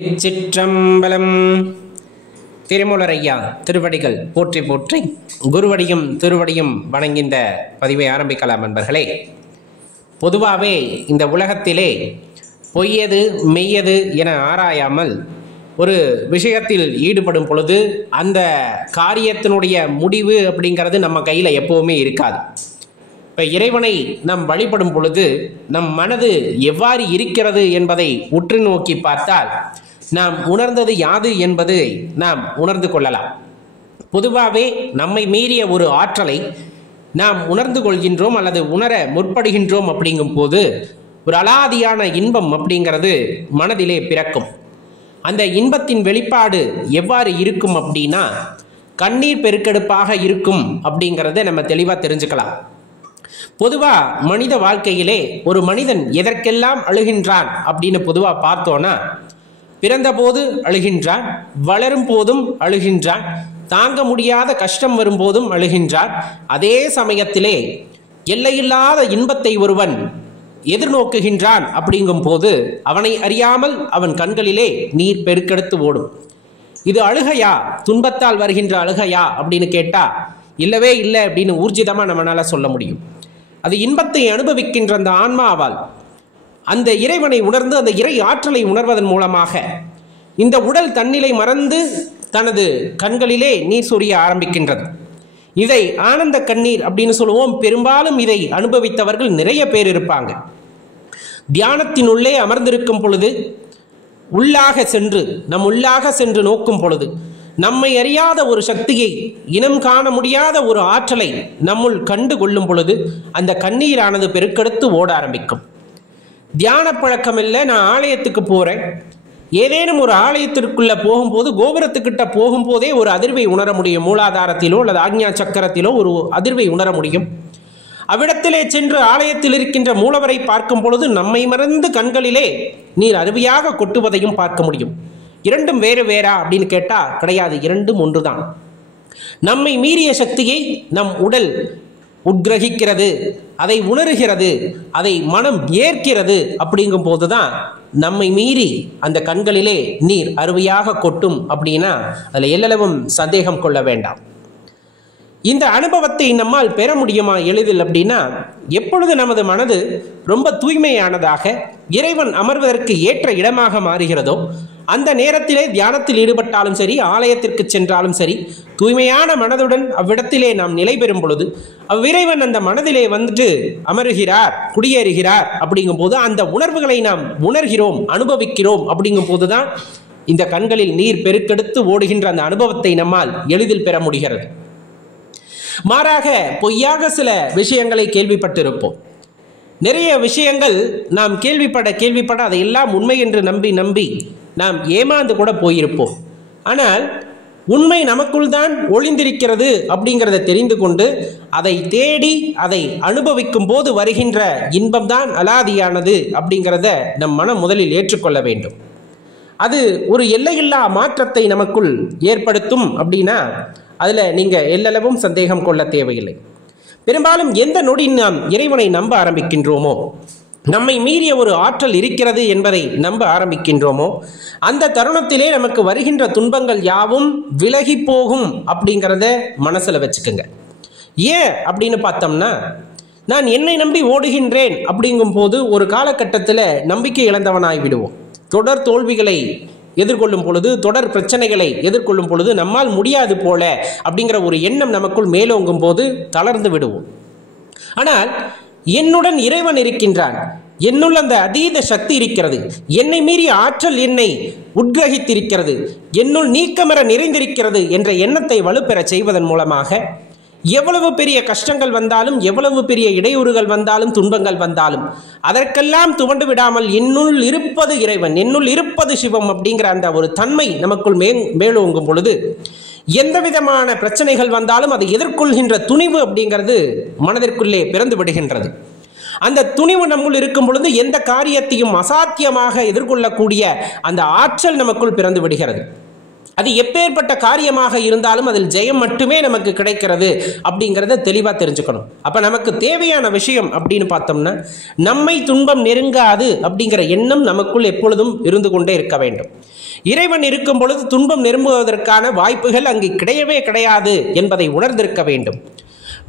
சிற்றம்பலம். திருமூலரையா திருவடிகள் போற்றி போற்றி, குருவடியும் திருவடியும் வணங்கின்ற பதிவை ஆரம்பிக்கலாம். நண்பர்களே, பொதுவாகவே இந்த உலகத்திலே பொய்யது மெய்யது என ஆராயாமல் ஒரு விஷயத்தில் ஈடுபடும் பொழுது அந்த காரியத்தினுடைய முடிவு அப்படிங்கிறது நம்ம கையில் எப்போவுமே இருக்காது. இப்போ இறைவனை நாம் வழிபடும் பொழுது நம் மனது எவ்வாறு இருக்கிறது என்பதை உற்று நோக்கி பார்த்தால் நாம் உணர்ந்தது யாது என்பதை நாம் உணர்ந்து கொள்ளலாம். பொதுவாகவே நம்மை மீறிய ஒரு ஆற்றலை நாம் உணர்ந்து கொள்கின்றோம் அல்லது உணர முற்படுகின்றோம். அப்படிங்கும் போது ஒரு அலாதியான இன்பம் அப்படிங்கிறது மனதிலே பிறக்கும். அந்த இன்பத்தின் வெளிப்பாடு எவ்வாறு இருக்கும் அப்படின்னா கண்ணீர் பெருக்கெடுப்பாக இருக்கும் அப்படிங்கிறத நம்ம தெளிவாக தெரிஞ்சுக்கலாம். பொதுவாக மனித வாழ்க்கையிலே ஒரு மனிதன் எதற்கெல்லாம் அழுகின்றான் அப்படின்னு பொதுவாக பார்த்தோன்னா, பிறந்தபோது அழுகின்றான், வளரும் போதும் அழுகின்றான், தாங்க முடியாத கஷ்டம் வரும்போதும் அழுகின்றான். அதே சமயத்திலே எல்லையில்லாத இன்பத்தை ஒருவன் எதிர்நோக்குகின்றான். அப்படிங்கும் போது அவனை அறியாமல் அவன் கண்களிலே நீர் பெருக்கெடுத்து ஓடும். இது அழுகையா, துன்பத்தால் வருகின்ற அழுகையா அப்படின்னு கேட்டால் இல்லவே இல்லை அப்படின்னு ஊர்ஜிதமாக நம்மளால் சொல்ல முடியும். அது இன்பத்தை அனுபவிக்கின்ற அந்த ஆன்மாவால் அந்த இறைவனை உணர்ந்து அந்த இறை ஆற்றலை உணர்வதன் மூலமாக இந்த உடல் தன்னிலை மறந்து தனது கண்களிலே நீர் சொரிய ஆரம்பிக்கின்றது. இதை ஆனந்த கண்ணீர் அப்படின்னு சொல்லுவோம். பெரும்பாலும் இதை அனுபவித்தவர்கள் நிறைய பேர் இருப்பாங்க. தியானத்தின் உள்ளே அமர்ந்திருக்கும் பொழுது உள்ளாக சென்று நோக்கும் பொழுது நம்மை அறியாத ஒரு சக்தியை, இனம் காண முடியாத ஒரு ஆற்றலை நம்முள் கண்டு கொள்ளும் பொழுது அந்த கண்ணீரானது பெருக்கெடுத்து ஓட ஆரம்பிக்கும். தியான பழக்கம் இல்லை, நான் ஆலயத்துக்கு போகிறேன், ஏதேனும் ஒரு ஆலயத்திற்குள்ளே போகும்போது கோபுரத்துக்கிட்ட போகும்போதே ஒரு அதிர்வை உணர முடியும். மூலாதாரத்திலோ அல்லது ஆக்ஞா சக்கரத்திலோ ஒரு அதிர்வை உணர முடியும். அவ்விடத்திலே சென்று ஆலயத்தில் இருக்கின்ற மூலவரை பார்க்கும் பொழுது நம்மை மறந்து கண்களிலே நீர் அருவியாக கொட்டுவதையும் பார்க்க முடியும். இரண்டும் வேறு வேறா அப்படின்னு கேட்டால் கிடையாது, இரண்டும் ஒன்றுதான். நம்மை மீறிய சக்தியை நம் உடல் உட்கிரகிக்கிறது, அதை உணர்கிறது, அதை மனம் ஏற்கிறது. அப்படிங்கும் போதுதான் நம்மை மீறி அந்த கண்களிலே நீர் அருவியாக கொட்டும். அப்படின்னா அதில் எல்லளவும் சந்தேகம் கொள்ள வேண்டாம். இந்த அனுபவத்தை நம்மால் பெற முடியுமா எளிதில் அப்படின்னா, எப்பொழுது நமது மனது ரொம்ப தூய்மையானதாக இறைவன் அமர்வதற்கு ஏற்ற இடமாக மாறுகிறதோ அந்த நேரத்திலே தியானத்தில் ஈடுபட்டாலும் சரி, ஆலயத்திற்கு சென்றாலும் சரி, தூய்மையான மனதுடன் அவ்விடத்திலே நாம் நிலை பெறும் பொழுது அவ்விறைவன் அந்த மனதிலே வந்துட்டு அமருகிறார், குடியேறுகிறார். அப்படிங்கும் போது அந்த உணர்வுகளை நாம் உணர்கிறோம், அனுபவிக்கிறோம். அப்படிங்கும் போதுதான் இந்த கண்களில் நீர் பெருக்கெடுத்து ஓடுகின்ற அந்த அனுபவத்தை நம்மால் எளிதில் பெற முடிகிறது. மாறாக பொய்யாக சில விஷயங்களை கேள்விப்பட்டிருப்போம். நிறைய விஷயங்கள் நாம் கேள்விப்பட அதையெல்லாம் உண்மை என்று நம்பி நாம் ஏமாந்து கூட போயிருப்போம். ஆனால் உண்மை நமக்குள் தான் ஒளிந்திருக்கிறது அப்படிங்கிறத தெரிந்து கொண்டு அதை தேடி அதை அனுபவிக்கும் போது வருகின்ற இன்பம்தான் அலாதியானது அப்படிங்கிறத நம் மனம் முதலில் ஏற்றுக்கொள்ள வேண்டும். அது ஒரு எல்லையில்லா மாற்றத்தை நமக்குள் ஏற்படுத்தும். அப்படின்னா அதில் நீங்கள் எல்லளவும் சந்தேகம் கொள்ள தேவையில்லை. பெரும்பாலும் எந்த நொடி நாம் இறைவனை நம்ப ஆரம்பிக்கின்றோமோ, நம்மை மீறிய ஒரு ஆற்றல் இருக்கிறது என்பதை நம்ப ஆரம்பிக்கின்றோமோ, அந்த தருணத்திலே நமக்கு வருகின்ற துன்பங்கள் யாவும் விலகி போகும். அப்படிங்கிறத மனசில் வச்சுக்கோங்க. ஏன் அப்படின்னு பார்த்தோம்னா, நான் என்னை நம்பி ஓடுகின்றேன் அப்படிங்கும் போது ஒரு காலகட்டத்தில் நம்பிக்கை இழந்தவனாய் விடுவோம். தொடர் தோல்விகளை எதிர்கொள்ளும் பொழுது, தொடர் பிரச்சனைகளை எதிர்கொள்ளும் பொழுது நம்மால் முடியாது போல அப்படிங்கிற ஒரு எண்ணம் நமக்குள் மேலோங்கும் போது தளர்ந்து விடுவோம். ஆனால் என்னுடன் இறைவன் இருக்கின்றான், என்னுள் அந்த அதீத சக்தி இருக்கிறது, என்னை மீறிய ஆற்றல் என்னை உட்கிரகித்திருக்கிறது, என்னுள் நீக்கமர நிறைந்திருக்கிறது என்ற எண்ணத்தை வலுப்பெற செய்வதன் மூலமாக எவ்வளவு பெரிய கஷ்டங்கள் வந்தாலும், எவ்வளவு பெரிய இடையூறுகள் வந்தாலும், துன்பங்கள் வந்தாலும் அதற்கெல்லாம் துவண்டு விடாமல் என்னுள் இருப்பது இறைவன், என்னுள் இருப்பது சிவம் அப்படிங்கிற அந்த ஒரு தன்மை நமக்குள் மேலோங்கும் பொழுது எந்த விதமான பிரச்சனைகள் வந்தாலும் அதை எதிர்கொள்கின்ற துணிவு அப்படிங்கிறது மனதிற்குள்ளே பிறந்து விடுகின்றது. அந்த துணிவு நம்முள் இருக்கும் பொழுது எந்த காரியத்தையும் அசாத்தியமாக எதிர்கொள்ளக்கூடிய அந்த ஆற்றல் நமக்குள் பிறந்து விடுகிறது. அது எப்பேற்பட்ட காரியமாக இருந்தாலும் அதில் ஜெயம் மட்டுமே நமக்கு கிடைக்கிறது அப்படிங்கிறத தெளிவாக தெரிஞ்சுக்கணும். அப்போ நமக்கு தேவையான விஷயம் அப்படின்னு பார்த்தோம்னா, நம்மை துன்பம் நெருங்காது அப்படிங்கிற எண்ணம் நமக்குள் எப்பொழுதும் இருந்து கொண்டே இருக்க வேண்டும். இறைவன் இருக்கும் பொழுது துன்பம் நெருங்குவதற்கான வாய்ப்புகள் அங்கு கிடையவே கிடையாது என்பதை உணர்ந்திருக்க வேண்டும்.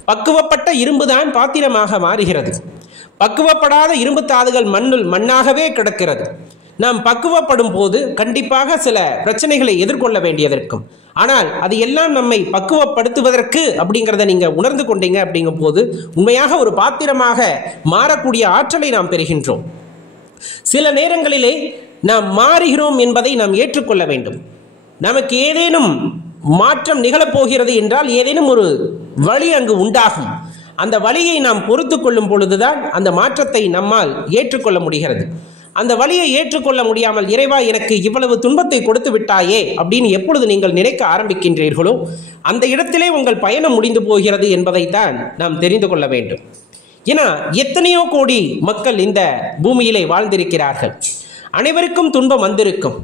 பக்குவப்பட்ட இரும்புதான் பாத்திரமாக மாறுகிறது. பக்குவப்படாத இரும்பு தாதுகள் மண்ணாகவே கிடக்கிறது. நாம் பக்குவப்படும் போது கண்டிப்பாக சில பிரச்சனைகளை எதிர்கொள்ள வேண்டியதற்கும், ஆனால் அது எல்லாம் நம்மை பக்குவப்படுத்துவதற்கு அப்படிங்கிறத நீங்கள் உணர்ந்து கொண்டீங்க அப்படிங்கும் போது உண்மையாக ஒரு பாத்திரமாக மாறக்கூடிய ஆற்றலை நாம் பெறுகின்றோம். சில நேரங்களிலே நாம் மாறுகிறோம் என்பதை நாம் ஏற்றுக்கொள்ள வேண்டும். நமக்கு ஏதேனும் மாற்றம் நிகழப்போகிறது என்றால் ஏதேனும் ஒரு வழி அங்கு உண்டாகும். அந்த வழியை நாம் பொறுத்து கொள்ளும் பொழுதுதான் அந்த மாற்றத்தை நம்மால் ஏற்றுக்கொள்ள முடிகிறது. அந்த வழியை ஏற்றுக்கொள்ள முடியாமல் இறைவா எனக்கு இவ்வளவு துன்பத்தை கொடுத்து விட்டாயே அப்படின்னு எப்பொழுது நீங்கள் நினைக்க ஆரம்பிக்கின்றீர்களோ அந்த இடத்திலே உங்கள் பயணம் முடிந்து போகிறது என்பதைத்தான் நாம் தெரிந்து கொள்ள வேண்டும். ஏன்னா எத்தனையோ கோடி மக்கள் இந்த பூமியிலே வாழ்ந்திருக்கிறார்கள். அனைவருக்கும் துன்பம் வந்திருக்கும்.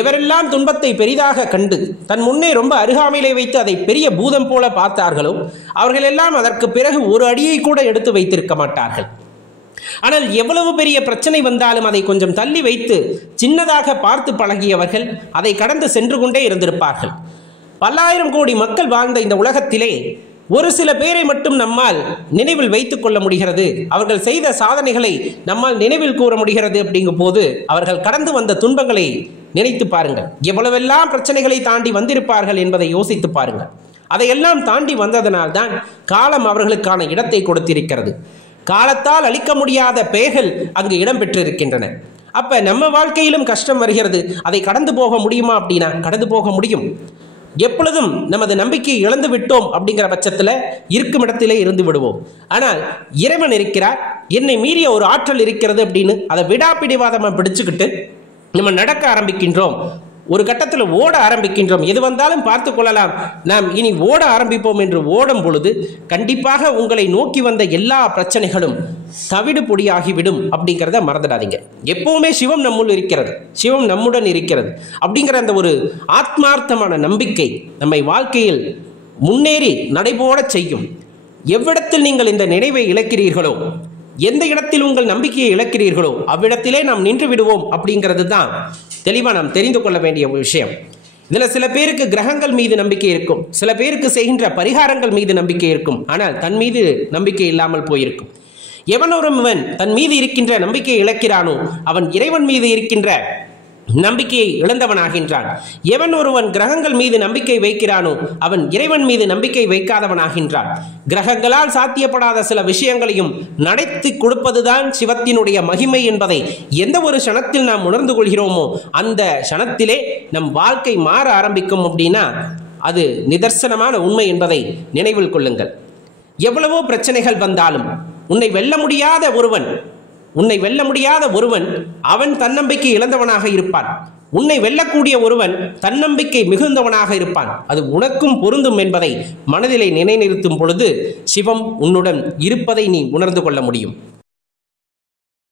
எவரெல்லாம் துன்பத்தை பெரிதாக கண்டு தன் முன்னே ரொம்ப அருகாமையிலே வைத்து அதை பெரிய பூதம் போல பார்த்தார்களோ அவர்களெல்லாம் அதற்கு பிறகு ஒரு அடியை கூட எடுத்து வைத்திருக்க மாட்டார்கள். ஆனால் எவ்வளவு பெரிய பிரச்சனை வந்தாலும் அதை கொஞ்சம் தள்ளி வைத்து சின்னதாக பார்த்து பழகியவர்கள் அதை கடந்து சென்று கொண்டே இருந்திருப்பார்கள். பல்லாயிரம் கோடி மக்கள் வாழ்ந்த இந்த உலகத்திலே ஒரு சில பேரை மட்டும் நம்மால் நினைவில் வைத்துக் கொள்ள முடிகிறது. அவர்கள் செய்த சாதனைகளை நம்மால் நினைவில் கூற முடிகிறது. அப்படிங்கும் போது அவர்கள் கடந்து வந்த துன்பங்களை நினைத்து பாருங்கள். எவ்வளவெல்லாம் பிரச்சனைகளை தாண்டி வந்திருப்பார்கள் என்பதை யோசித்து பாருங்கள். அதையெல்லாம் தாண்டி வந்ததனால்தான் காலம் அவர்களுக்கான இடத்தை கொடுத்திருக்கிறது. காலத்தால் அழிக்க முடியாத பெயர்கள் அங்கு இடம் பெற்றிருக்கின்றன. அப்ப நம்ம வாழ்க்கையிலும் கஷ்டம் வருகிறது. அதை கடந்து போக முடியுமா அப்படின்னா கடந்து போக முடியும். எப்பொழுதும் நமது நம்பிக்கையை இழந்து விட்டோம் அப்படிங்கிற பட்சத்தில் இருக்கும் இடத்திலே இருந்து விடுவோம். ஆனால் இறைவன் இருக்கிறார், என்னை மீறிய ஒரு ஆற்றல் இருக்கிறது அப்படின்னு அதை விடாப்பிடிவாதமாக பிடிச்சுக்கிட்டு நம்ம நடக்க ஆரம்பிக்கின்றோம். ஒரு கட்டத்தில் ஓட ஆரம்பிக்கின்றோம். எது வந்தாலும் பார்த்து கொள்ளலாம், நாம் இனி ஓட ஆரம்பிப்போம் என்று ஓடும் பொழுது கண்டிப்பாக உங்களை நோக்கி வந்த எல்லா பிரச்சனைகளும் தவிடு பொடியாகிவிடும் அப்படிங்கிறத மறந்துடாதீங்க. எப்பவுமே சிவம் நம்முள் இருக்கிறது, சிவம் நம்முடன் இருக்கிறது அப்படிங்கிற அந்த ஒரு ஆத்மார்த்தமான நம்பிக்கை நம்மை வாழ்க்கையில் முன்னேறி நடைபோட செய்யும். எவ்விடத்தில் நீங்கள் இந்த நினைவை இழக்கிறீர்களோ, எந்த இடத்தில் உங்கள் நம்பிக்கையை இழக்கிறீர்களோ அவ்விடத்திலே நாம் நின்று விடுவோம் அப்படிங்கிறது தான் தெளிவாக நாம் தெரிந்து கொள்ள வேண்டிய ஒரு விஷயம். இதில் சில பேருக்கு கிரகங்கள் மீது நம்பிக்கை இருக்கும், சில பேருக்கு செய்கின்ற பரிகாரங்கள் மீது நம்பிக்கை இருக்கும், ஆனால் தன் மீது நம்பிக்கை இல்லாமல் போயிருக்கும். எவன் ஒருவன் தன் மீது இருக்கின்ற நம்பிக்கையை இழக்கிறானோ அவன் இறைவன் மீது இருக்கின்ற நம்பிக்கையை இழந்தவனாகின்றான். எவன் ஒருவன் கிரகங்கள் மீது நம்பிக்கை வைக்கிறானோ அவன் இறைவன் மீது நம்பிக்கை வைக்காதவனாகின்றான். கிரகங்களால் சாத்தியப்படாத சில விஷயங்களையும் நடத்தி கொடுப்பதுதான் சிவத்தினுடைய மகிமை என்பதை எந்த ஒரு க்ஷணத்தில் நாம் உணர்ந்து கொள்கிறோமோ அந்த க்ஷணத்திலே நம் வாழ்க்கை மாற ஆரம்பிக்கும். அப்படின்னா அது நிதர்சனமான உண்மை என்பதை நினைவில் கொள்ளுங்கள். எவ்வளவோ பிரச்சனைகள் வந்தாலும் உன்னை வெல்ல முடியாத ஒருவன் அவன் தன்னம்பிக்கை இழந்தவனாக இருப்பான். உன்னை வெல்லக்கூடிய ஒருவன் தன்னம்பிக்கை மிகுந்தவனாக இருப்பான். அது உனக்கும் பொருந்தும் என்பதை மனதிலே நினைநிறுத்தும் பொழுது சிவம் உன்னுடன் இருப்பதை நீ உணர்ந்து கொள்ள முடியும்.